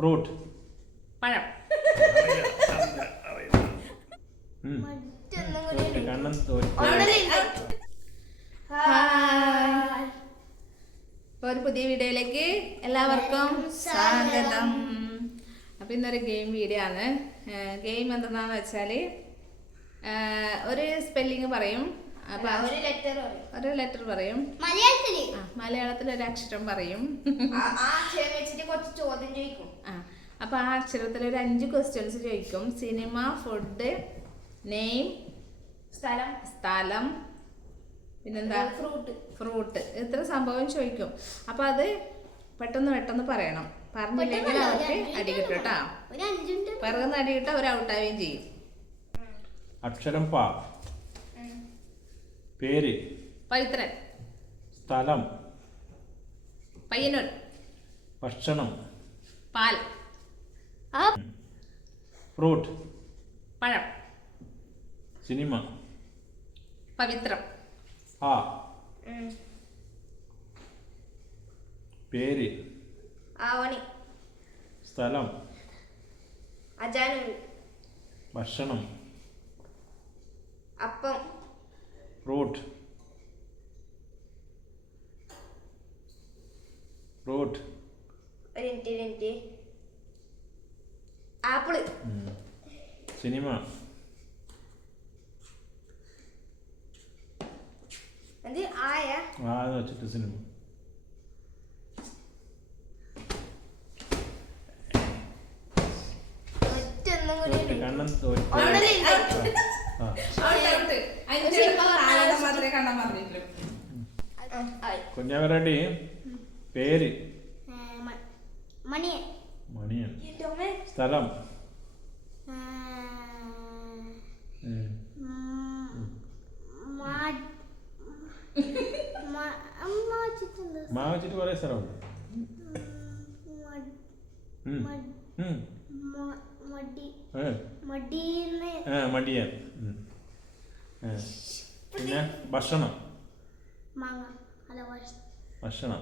Fruit പഴം ഒരു പുതിയ വീഡിയോയിലേക്ക് എല്ലാവർക്കും സ്വാഗതം അപ്പൊ ഇന്നൊരു ഗെയിം വീഡിയോ ആണ് ഗെയിം എന്തെന്നാന്ന് വെച്ചാല് ഒരു സ്പെല്ലിങ് പറയും ഒരു ലെറ്റർ പറയും മലയാളത്തിൽ ഒരു അക്ഷരം പറയും അപ്പൊ ആ അക്ഷരത്തിൽ ഒരു അഞ്ച് ക്വസ്റ്റ്യൻസ് ചോദിക്കും സിനിമ ഫുഡ് നെയിം സ്ഥലം സ്ഥലം പിന്നെന്താ ഫ്രൂട്ട് ഫ്രൂട്ട് ഇത്ര സംഭവം ചോദിക്കും അപ്പൊ അത് പെട്ടെന്ന് പെട്ടെന്ന് പറയണം പറഞ്ഞില്ലെങ്കിൽ അവർക്ക് അടികിട്ടോട്ടാ പിറകുന്ന അടികിട്ട അവർ ഔട്ടാവുകയും ചെയ്യും അക്ഷരം പാ పేరి పవిత్ర స్థలం పయ్యనూర్ పచ్చనం పాల్ ఫ్రూట్ పడం సినిమా పవిత్రం ఆ పేరు ఆవని స్థలం అజాను భక్షణం appam root root apple cinema cinema Kannan തോറ്റ കുഞ്ഞാ പറയണ്ടി പേര് മണിയൻ സ്ഥലം മാവ വെച്ചിട്ട് കൊറേ സ്ഥലമുണ്ട് മടിയാണ് പിന്നെ ഭക്ഷണം ഭക്ഷണം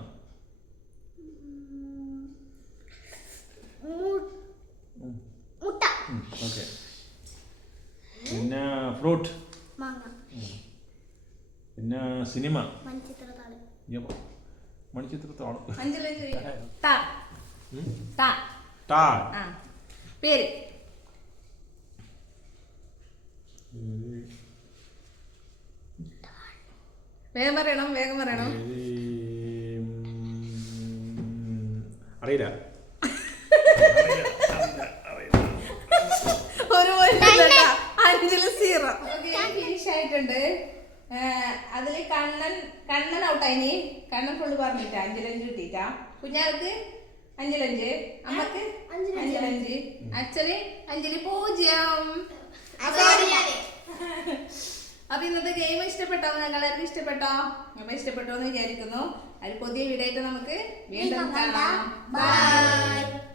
പിന്നെ ഫ്രൂട്ട് പിന്നെ സിനിമ മണിച്ചിത്രത്താളം പേര് Mm-hmm. വേഗം പറയണം വേഗം പറയണം അറിയില്ല ഒരു ഫിനിഷായിട്ടുണ്ട് അതില് കണ്ണൻ കണ്ണൻ ഔട്ട് ഇനി കണ്ണൻ ഫുള്ള് പറഞ്ഞിട്ട അഞ്ചിലഞ്ച് കിട്ടിട്ടാ കുഞ്ഞാൾക്ക് അഞ്ചിലഞ്ച് അമ്മക്ക് അഞ്ചിലഞ്ച് അച്ഛന് അഞ്ചലി പൂജ്യം അതോ അപ്പൊ ഇന്നത്തെ ഗെയിം ഇഷ്ടപ്പെട്ടോ നിങ്ങൾ എല്ലാവർക്കും ഇഷ്ടപ്പെട്ടോ നമ്മൾ ഇഷ്ടപ്പെട്ടോ എന്ന് വിചാരിക്കുന്നു അതിൽ പുതിയ വീടായിട്ട് നമുക്ക് വീണ്ടും കാണാം ബൈ